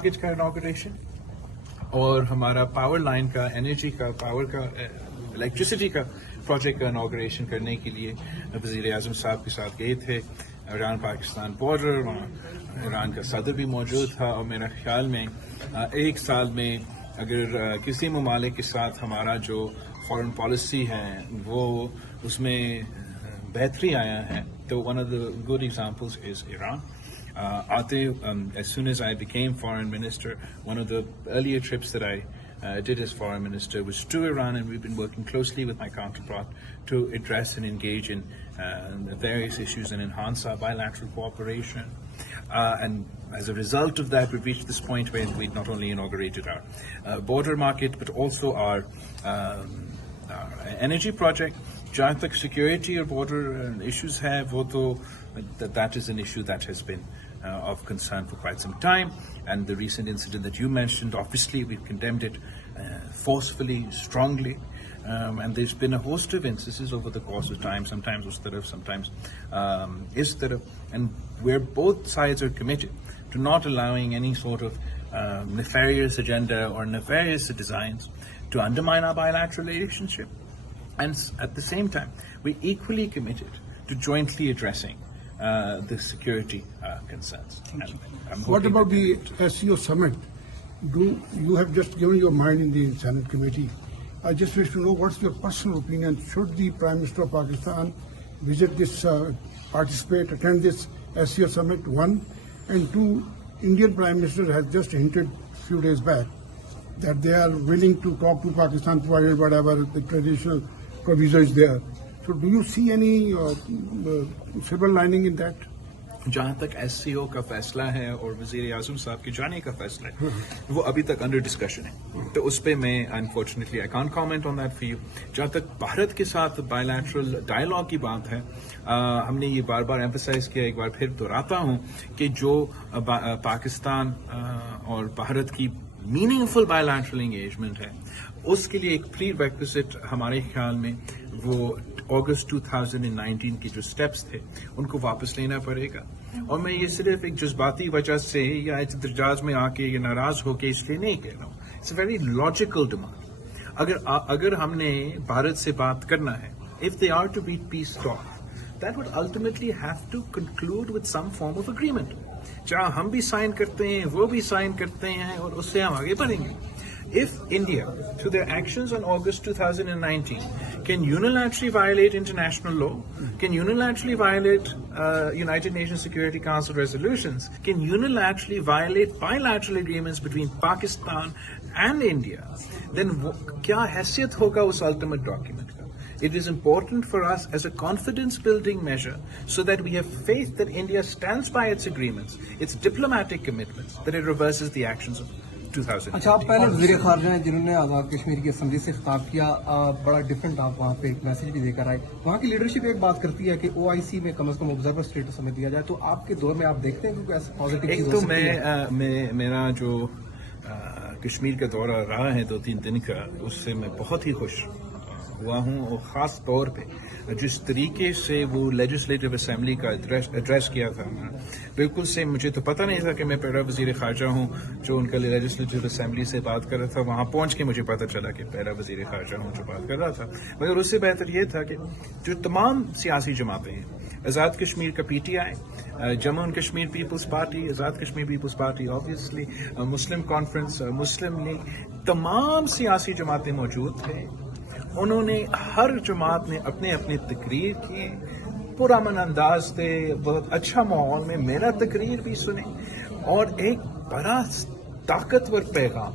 Market کا inauguration اور ہمارا پاور لائن کا انرجی کا پاور کا الیکٹریسٹی کا پروجیکٹ کا انوگریشن کرنے کے لیے وزیر اعظم صاحب کے ساتھ گئے تھے. ایران پاکستان بارڈر، وہاں ایران کا صدر بھی موجود تھا، اور میرا خیال میں ایک سال میں اگر کسی ممالک کے ساتھ ہمارا جو فارن پالیسی ہے وہ اس میں بہتری آیا ہے تو one of the good examples is Iran. As soon as I became foreign minister, one of the earlier trips that I did as foreign minister was to Iran, and we've been working closely with my counterpart to address and engage in various issues and enhance our bilateral cooperation. And as a result of that, we've reached this point where we not only inaugurated our border market, but also our energy project. جہاں تک security اور border issues ہے وہ تو that is an issue that has been of concern for quite some time, and the recent incident that you mentioned, obviously we've condemned it forcefully, strongly, and there's been a host of instances over the course of time, sometimes us taraf, sometimes is taraf, and where both sides are committed to not allowing any sort of nefarious agenda or nefarious designs to undermine our bilateral relationship. And at the same time, we're equally committed to jointly addressing the security concerns. What about the SCO summit? You have just given your mind in the Senate committee. I just wish to know what's your personal opinion. Should the Prime Minister of Pakistan visit this, participate, attend this SCO summit, one? And two, Indian Prime Minister has just hinted a few days back that they are willing to talk to Pakistan, provided whatever the traditional provision is there. So do you see any silver lining in that? جہاں تک S C او کا فیصلہ ہے اور وزیر اعظم صاحب کے جانے کا فیصلہ ہے وہ ابھی تک انڈر ڈسکشن ہے، تو اس پہ میں unfortunately I can't comment on that for you. جہاں تک بھارت کے ساتھ بائی لیٹرل ڈائلاگ کی بات ہے، ہم نے یہ بار بار ایمفسائز کیا، ایک بار پھر دہراتا ہوں کہ جو پاکستان اور بھارت کی meaningful bilateral engagement ہے اس کے لیے ایک پری ریکویزٹ ہمارے خیال میں وہ اگست 2019 کے جو سٹیپس تھے ان کو واپس لینا پڑے گا. اور میں یہ صرف ایک جذباتی وجہ سے یا احتجاج میں آ کے یا ناراض ہو کے اس لیے نہیں کہہ رہا ہوں. It's a very logical demand. اگر ہم نے بھارت سے بات کرنا ہے، if they are to be peace talk, that would ultimately have to conclude with some form of agreement, جہاں ہم بھی سائن کرتے ہیں وہ بھی سائن کرتے ہیں اور اس سے ہم آگے بڑھیں گے. If India, through their actions on August 2019, can unilaterally violate international law, can unilaterally violate United Nations Security Council resolutions, can unilaterally violate bilateral agreements between Pakistan and India, then kya haisiyat hoga us ultimate document ka? It is important for us as a confidence-building measure so that we have faith that India stands by its agreements, its diplomatic commitments, that it reverses the actions of 2000. اچھا، آپ پہلے وزیر خارجہ ہیں جنہوں نے آزاد کشمیر کی assembly سے خطاب کیا، بڑا ڈفرینٹ آپ وہاں پہ ایک میسج بھی دے کر آئے. وہاں کی لیڈرشپ ایک بات کرتی ہے کہ او آئی سی میں کم از کم آبزرور اسٹیٹس ہمیں دیا جائے، تو آپ کے دور میں آپ دیکھتے ہیں کیونکہ ایسا پازیٹیو ایک تو میرا جو کشمیر کا دورہ رہا ہے 2-3 دن کا، اس سے میں بہت ہی خوش ہوا ہوں، اور خاص طور پہ جس طریقے سے وہ لیجسلیٹو اسمبلی کا ایڈریس کیا تھا، بالکل سے مجھے تو پتہ نہیں تھا کہ میں پہلا وزیر خارجہ ہوں جو ان کا لیجسلیٹو اسمبلی سے بات کر رہا تھا. وہاں پہنچ کے مجھے پتہ چلا کہ پہلا وزیر خارجہ ہوں جو بات کر رہا تھا. مگر اس سے بہتر یہ تھا کہ جو تمام سیاسی جماعتیں ہیں، آزاد کشمیر کا P T I, Jammu and Kashmir people's party, Azad Kashmir people's party, obviously Muslim conference, Muslim league, تمام سیاسی جماعتیں موجود تھے. انہوں نے ہر جماعت نے اپنے اپنے تقریر کیے، پرامن انداز تھے، بہت اچھا ماحول میں میرا تقریر بھی سنے، اور ایک بڑا طاقتور پیغام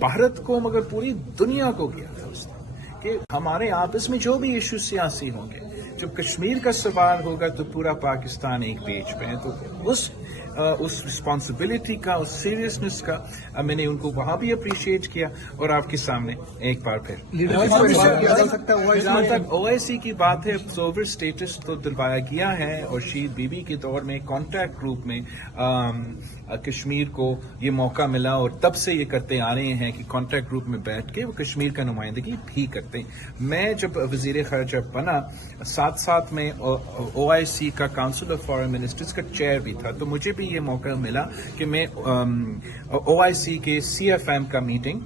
بھارت کو مگر پوری دنیا کو کیا تھا اس نے کہ ہمارے آپس میں جو بھی ایشو سیاسی ہوں گے، جب کشمیر کا سوال ہوگا تو پورا پاکستان ایک پیج پہ ہے. تو اس رسپانسبلٹی کا، اس سیریسنس کا میں نے ان کو وہاں بھی اپریشیٹ کیا، اور آپ کے سامنے ایک بار پھر او آئی سی کی بات ہے. سوور اسٹیٹس تو دلوایا گیا ہے، اور شہید بی بی کے دور میں کانٹیکٹ گروپ میں کشمیر کو یہ موقع ملا، اور تب سے یہ کرتے آ رہے ہیں کہ کانٹیکٹ گروپ میں بیٹھ کے وہ کشمیر کا نمائندگی بھی کرتے ہیں. میں جب وزیر خارجہ بنا، ساتھ ساتھ میں او آئی سی کا کاؤنسل آف فارن منسٹرز کا چیئر بھی تھا، تو مجھے بھی یہ موقع ملا کہ میں OIC کے CFM کا میٹنگ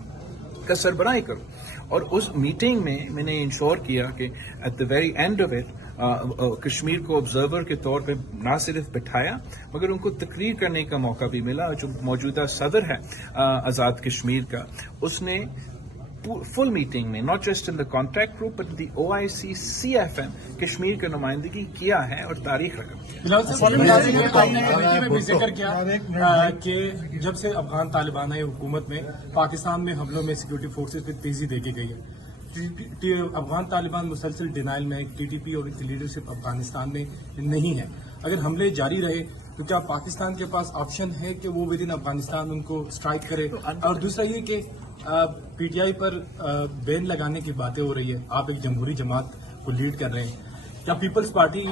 کا سربراہی کروں، اور اس میٹنگ میں نے انشور کیا کہ at the very end of it Kashmir کو آبزرور کے طور پہ نہ صرف بٹھایا مگر ان کو تقریر کرنے کا موقع بھی ملا. جو موجودہ صدر ہے آزاد کشمیر کا، اس نے فل میٹنگ میں not just in the contact group but the OIC CFM Kashmir کا نمائندگی کیا ہے اور تاریخ رقم میں بھی ذکر کیا کہ جب سے افغان طالبان آئے حکومت میں، پاکستان میں حملوں میں سیکورٹی فورسز پہ تیزی دیکھی گئی ہے. افغان طالبان مسلسل ڈینائل میں، TTP اور ان کی لیڈرشپ افغانستان میں نہیں ہے. اگر حملے جاری رہے تو کیا پاکستان کے پاس آپشن ہے کہ وہ ود ان افغانستان ان کو اسٹرائک کرے؟ اور دوسرا یہ کہ PTI پر بین لگانے کی باتیں ہو رہی ہے، آپ ایک جمہوری جماعت کو لیڈ کر رہے ہیں، کیا پیپلز پارٹی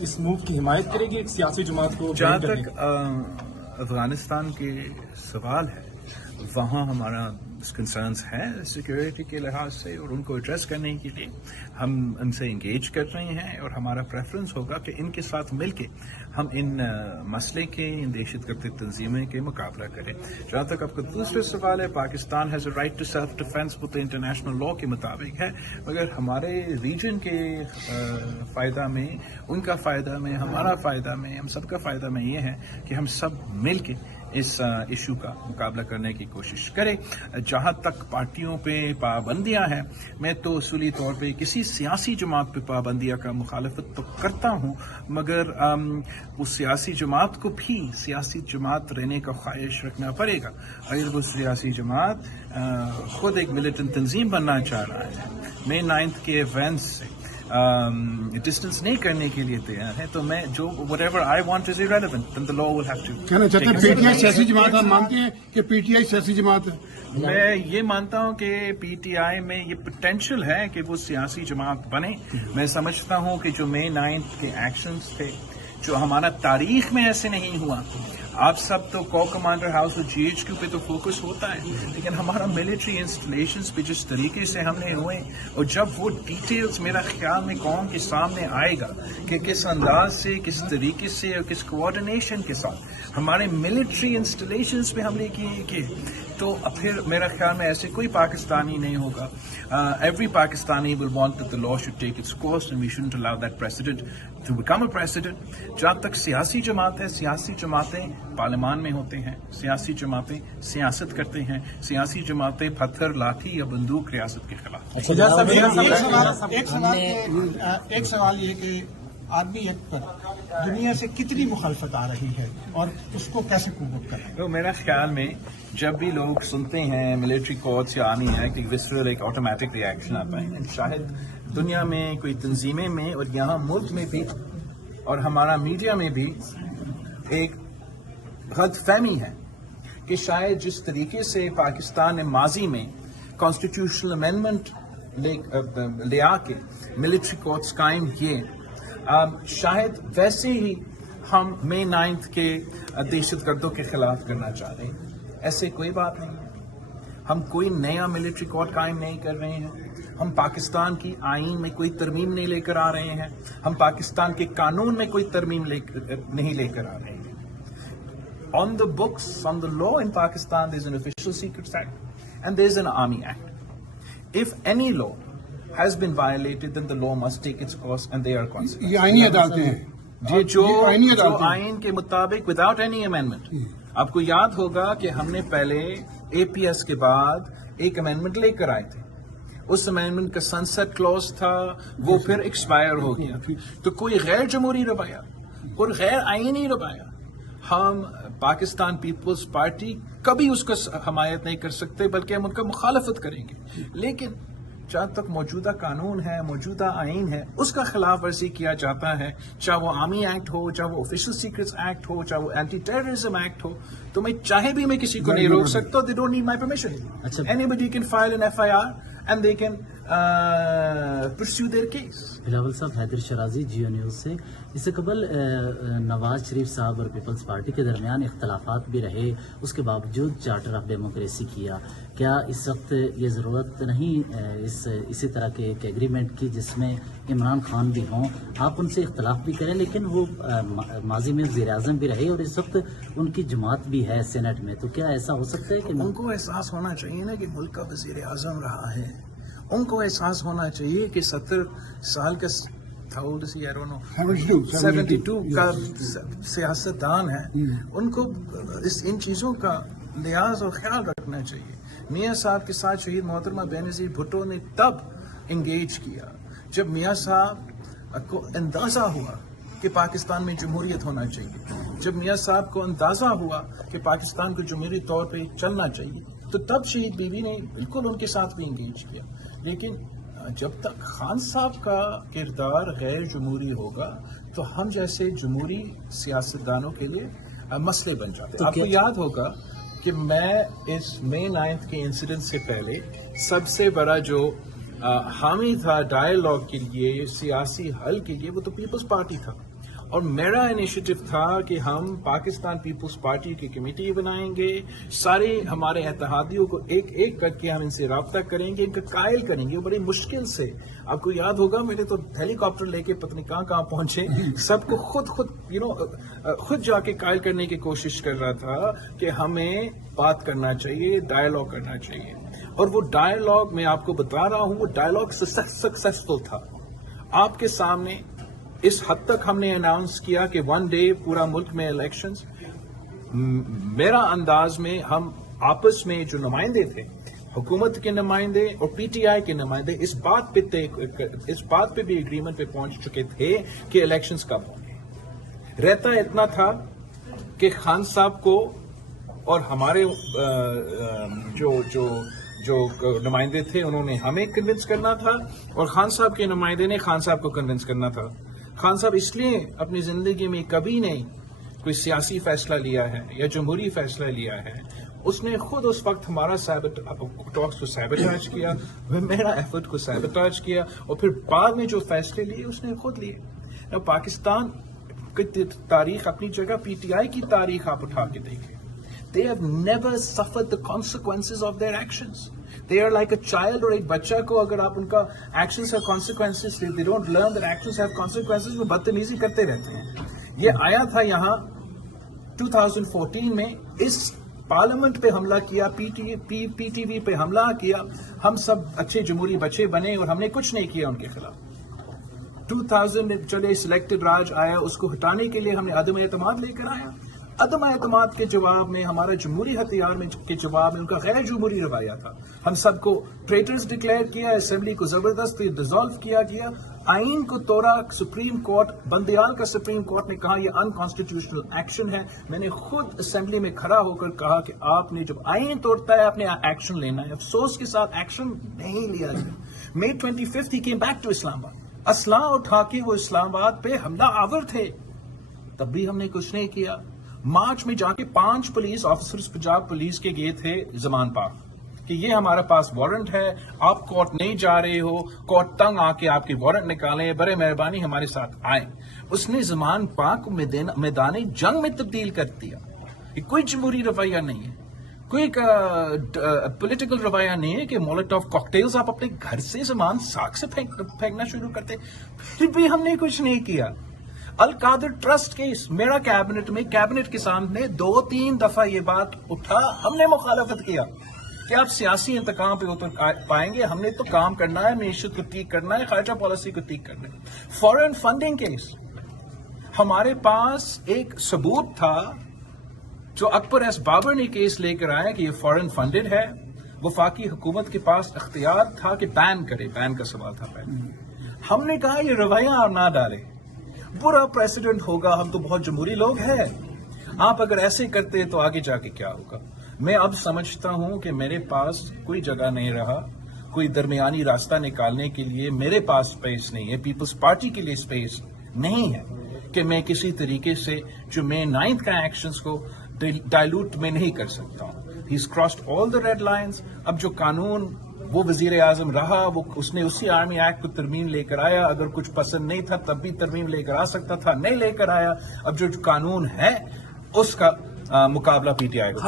اس موو کی حمایت کرے گی ایک سیاسی جماعت کو؟ جہاں تک افغانستان کے سوال ہے، وہاں ہمارا کنسرنس ہے سیکورٹی کے لحاظ سے، اور ان کو ایڈریس کرنے کے لیے ہم ان سے انگیج کر رہے ہیں، اور ہمارا پریفرنس ہوگا کہ ان کے ساتھ مل کے ہم ان مسئلے کے، ان دہشت گردی تنظیمیں کے مقابلہ کریں. جہاں تک آپ کا دوسرا سوال ہے، Pakistan has a right to self defence وہ تو انٹرنیشنل لا کے مطابق ہے، مگر ہمارے ریجن کے فائدہ میں، ان کا فائدہ میں، ہمارا فائدہ میں، ہم سب کا فائدہ میں یہ ہے کہ ہم سب مل کے اس ایشو کا مقابلہ کرنے کی کوشش کرے. جہاں تک پارٹیوں پہ پابندیاں ہیں، میں تو اصولی طور پہ کسی سیاسی جماعت پہ پابندیاں کا مخالفت تو کرتا ہوں، مگر اس سیاسی جماعت کو بھی سیاسی جماعت رہنے کا خواہش رکھنا پڑے گا. اگر وہ سیاسی جماعت خود ایک ملیٹنٹ تنظیم بننا چاہ رہا ہے، مئی 9 کے ایونٹس سے ڈسٹینس نہیں کرنے کے لیے تیار ہے، تو میں جو whatever I want is irrelevant, then the law will have to. کہنا چاہتے ہیں PTI سیاسی جماعت، آپ مانتے ہیں کہ PTI سیاسی جماعت ہے؟ میں یہ مانتا ہوں کہ PTI میں یہ پوٹینشیل ہے کہ وہ سیاسی جماعت بنے. میں سمجھتا ہوں کہ جو مئی 9 کے ایکشنز تھے، جو ہمارا تاریخ میں ایسے نہیں ہوا. آپ سب تو کو کمانڈر ہاؤس اور GHQ پہ تو فوکس ہوتا ہے، لیکن ہمارا ملٹری انسٹالیشنز پہ جس طریقے سے ہم نے ہوئے، اور جب وہ ڈیٹیلز میرا خیال میں قوم کے سامنے آئے گا کہ کس انداز سے، کس طریقے سے اور کس کوآرڈینیشن کے ساتھ ہمارے ملٹری انسٹالیشنز پہ حملے کیے، تو پھر میرا خیال میں ایسے کوئی پاکستانی نہیں ہوگا. Every Pakistani will want that the law should take its course and we shouldn't allow that precedent to become a precedent. جہاں تک سیاسی جماعت ہے، سیاسی جماعتیں پارلیمان میں ہوتے ہیں، سیاسی جماعتیں سیاست کرتے ہیں، سیاسی جماعتیں پتھر، لاٹھی یا بندوق ریاست کے خلاف. ایک سوال یہ کہ آدمی ایکٹ پر دنیا سے کتنی مخالفت آ رہی ہے اور اس کو کیسے قبول کریں؟ تو میرا خیال میں جب بھی لوگ سنتے ہیں ملٹری کورٹس یا آرمی ایکٹ، ایک وسرل، ایک آٹومیٹک ریئیکشن آتا ہے. شاید دنیا میں کوئی تنظیمیں میں اور یہاں ملک میں بھی اور ہمارا میڈیا میں بھی ایک غلط فہمی ہے کہ شاید جس طریقے سے پاکستان نے ماضی میں کانسٹیٹیوشنل امینڈمنٹ لے آ کے ملٹری کورٹس قائم کیے، شاید ویسے ہی ہم مئی 9 کے دہشت گردوں کے خلاف کرنا چاہ رہے ہیں. ایسے کوئی بات نہیں ہے. ہم کوئی نیا ملٹری کورٹ قائم نہیں کر رہے ہیں. ہم پاکستان کی آئین میں کوئی ترمیم نہیں لے کر آ رہے ہیں. ہم پاکستان کے قانون میں کوئی ترمیم نہیں لے کر آ رہے ہیں. On the books, on the law in Pakistan, there is an official secrets act and there is an army act. If any law has been violated, then the law must take its course and they are consequences. یہ آئینی عدالتیں ہیں. جو آئین کے مطابق without any amendment. آپ کو یاد ہوگا کہ ہم نے پہلے APS کے بعد ایک امینڈمنٹ لے کر آئے تھے. اس امینڈمنٹ کا سنسٹ کلوز تھا، وہ پھر ایکسپائر ہو گیا. تو کوئی غیر جمہوری رویہ اور غیر آئینی رویہ ہم پاکستان پیپلز پارٹی کبھی اس کا حمایت نہیں کر سکتے، بلکہ ہم ان کا مخالفت کریں گے. لیکن جہاں تک موجودہ قانون ہے، موجودہ آئین ہے، اس کا خلاف ورزی کیا جاتا ہے، چاہے وہ آرمی ایکٹ ہو، چاہے وہ آفیشل سیکرٹس ایکٹ ہو، چاہے وہ اینٹی ٹیررزم ایکٹ ہو، تو میں چاہے بھی میں کسی کو نہیں روک سکتا. They don't need my permission. Anybody can file an FIR and they can pursue their case. Bilawal sahab, Haider شرازی، Jio news سے. اس سے قبل نواز شریف صاحب اور پیپلز پارٹی کے درمیان اختلافات بھی رہے، اس کے باوجود چارٹر آف ڈیموکریسی کیا. کیا اس وقت یہ ضرورت نہیں اسی طرح کے ایک ایگریمنٹ کی جس میں عمران خان بھی ہوں، آپ ان سے اختلاف بھی کریں، لیکن وہ ماضی میں وزیر اعظم بھی رہے اور اس وقت ان کی جماعت بھی ہے سینٹ میں، تو کیا ایسا ہو سکتا ہے کہ ان کو احساس ہونا چاہیے نا کہ ملک کا وزیر اعظم رہا ہے. ان کو احساس ہونا چاہیے کہ 70 سال کا 72 کا سیاستدان ہے. ان کو ان چیزوں کا لحاظ اور خیال رکھنا چاہیے. میاں صاحب کے ساتھ شہید محترمہ بینظیر بھٹو نے تب انگیج کیا جب میاں صاحب کو اندازہ ہوا کہ پاکستان میں جمہوریت ہونا چاہیے، جب میاں صاحب کو اندازہ ہوا کہ پاکستان کو جمہوری طور پہ چلنا چاہیے، تو تب شہید بیوی نے بالکل ان کے ساتھ بھی انگیج کیا. لیکن جب تک خان صاحب کا کردار غیر جمہوری ہوگا تو ہم جیسے جمہوری سیاستدانوں کے لیے مسئلے بن جاتے ہیں. آپ کو یاد ہوگا کہ میں اس مئی 9 کے انسیڈنٹ سے پہلے سب سے بڑا جو حامی تھا ڈائیلاگ کے لیے، سیاسی حل کے لیے، وہ تو پیپلز پارٹی تھا. اور میرا انیشیٹو تھا کہ ہم پاکستان پیپلز پارٹی کی کمیٹی بنائیں گے، سارے ہمارے اتحادیوں کو ایک ایک کر کے ہم ان سے رابطہ کریں گے، ان کا قائل کریں گے. بڑی مشکل سے، آپ کو یاد ہوگا میں نے تو ہیلی کاپٹر لے کے پتہ نہیں کہاں پہنچے، سب کو خود جا کے قائل کرنے کی کوشش کر رہا تھا کہ ہمیں بات کرنا چاہیے، ڈائیلاگ کرنا چاہیے. اور وہ ڈائیلاگ میں آپ کو بتا رہا ہوں، وہ ڈائیلاگ سکسیسفل تھا. آپ کے سامنے اس حد تک ہم نے اناؤنس کیا کہ 1 ڈے پورا ملک میں الیکشنز. میرا انداز میں ہم آپس میں جو نمائندے تھے، حکومت کے نمائندے اور پی ٹی آئی کے نمائندے، اس بات پہ بھی اگریمنٹ پہ پہنچ چکے تھے کہ الیکشنز کب ہوں گے. رہتا اتنا تھا کہ خان صاحب کو اور ہمارے جو نمائندے تھے انہوں نے ہمیں کنونس کرنا تھا، اور خان صاحب کے نمائندے نے خان صاحب کو کنونس کرنا تھا. خان صاحب اس لیے اپنی زندگی میں کبھی نہیں کوئی سیاسی فیصلہ لیا ہے یا جمہوری فیصلہ لیا ہے. اس نے خود اس وقت ہمارا ٹاکس کو سیبوٹاج کیا، میرا ایفرٹ کو سیبوٹاج کیا، اور پھر بعد میں جو فیصلے لیے اس نے خود لیے. پاکستان کی تاریخ اپنی جگہ، پی ٹی آئی کی تاریخ آپ اٹھا کے دیکھیں. They have never suffered the consequences of their actions. They are like a child اور ایک بچہ کو اگر آپ ان کا actions have consequences, they don't learn that actions have consequences، وہ بدتمیزی کرتے رہتے ہیں. یہ آیا تھا یہاں 2014 میں، اس پارلیمنٹ پہ حملہ کیا، پی ٹی وی پہ حملہ کیا، ہم سب اچھے جمہوری بچے بنے اور ہم نے کچھ نہیں کیا ان کے خلاف. 2000 میں چلے سلیکٹڈ راج آیا، اس کو ہٹانے کے لیے ہم نے عدم اعتماد لے کر آیا. عدم اعتماد کے جواب میں، ہمارا جمہوری ہتھیار کے جواب میں ان کا غیر جمہوری رویہ تھا. ہم سب کو ٹریٹرز ڈکلیئر کیا، اسمبلی کو زبردستی ڈیزالو کیا گیا، آئین کو توڑا. سپریم کورٹ، بندیال کا سپریم کورٹ نے کہا یہ انکانسٹیٹیوشنل ایکشن ہے. میں نے خود اسمبلی میں کھڑا ہو کر کہا کہ آپ نے جب آئین توڑتا ہے آپ نے ایکشن لینا ہے. افسوس کے ساتھ ایکشن نہیں لیا گیا. May 25 he came back to اسلام آباد. اسلحہ اٹھا کے وہ اسلام آباد پہ حملہ آور تھے، تب بھی ہم نے کچھ نہیں کیا. مارچ میں جا کے 5 پولیس آفیسرز پنجاب پولیس کے گئے تھے زمان پاک کہ یہ ہمارے پاس وارنٹ ہے، آپ کورٹ نہیں جا رہے ہو، کورٹ تنگ آ کے آپ کے وارنٹ نکالیں، برے مہربانی ہمارے ساتھ آئیں. اس نے زمان پاک کو میدان جنگ میں تبدیل کر دیا. یہ کوئی جمہوری رویہ نہیں ہے، کوئی پولیٹیکل رویہ نہیں ہے کہ مولوٹوف کاکٹیلز آپ اپنے گھر سے زمان ساک سے پھینکنا شروع کرتے. پھر بھی ہم نے کچھ نہیں کیا. القادر ٹرسٹ کیس، میرا کیبنٹ کے سامنے 2-3 دفعہ یہ بات اٹھا، ہم نے مخالفت کیا کہ آپ سیاسی انتقام پہ اتر پائیں گے. ہم نے تو کام کرنا ہے، معیشت کو ٹھیک کرنا ہے، خارجہ پالیسی کو ٹھیک کرنا ہے. فارن فنڈنگ کیس، ہمارے پاس ایک ثبوت تھا جو اکبر ایس بابر نے کیس لے کر آیا کہ یہ فارن فنڈڈ ہے. وفاقی حکومت کے پاس اختیار تھا کہ بین کرے، بین کا سوال تھا پہلے. ہم نے کہا یہ رویہ آپ نہ ڈالے، برا پریسیڈنٹ ہوگا. ہم تو بہت جمہوری لوگ ہیں، آپ اگر ایسے کرتے تو آگے جا کے کیا ہوگا. میں اب سمجھتا ہوں کہ میرے پاس کوئی جگہ نہیں رہا، کوئی درمیانی راستہ نکالنے کے لیے میرے پاس اسپیس نہیں ہے، پیپلز پارٹی کے لیے اسپیس نہیں ہے کہ میں کسی طریقے سے جو میں 9 کا ایکشنز کو ڈائلوٹ میں نہیں کر سکتا ہوں. ہی از کراسڈ آل دا ریڈ لائنز. اب جو قانون وہ وزیر اعظم رہا، وہ اس نے اسی آرمی ایکٹ کو ترمیم لے کر آیا. اگر کچھ پسند نہیں تھا تب بھی ترمیم لے کر آ سکتا تھا، نہیں لے کر آیا. اب جو قانون ہے اس کا مقابلہ پی ٹی آئی کو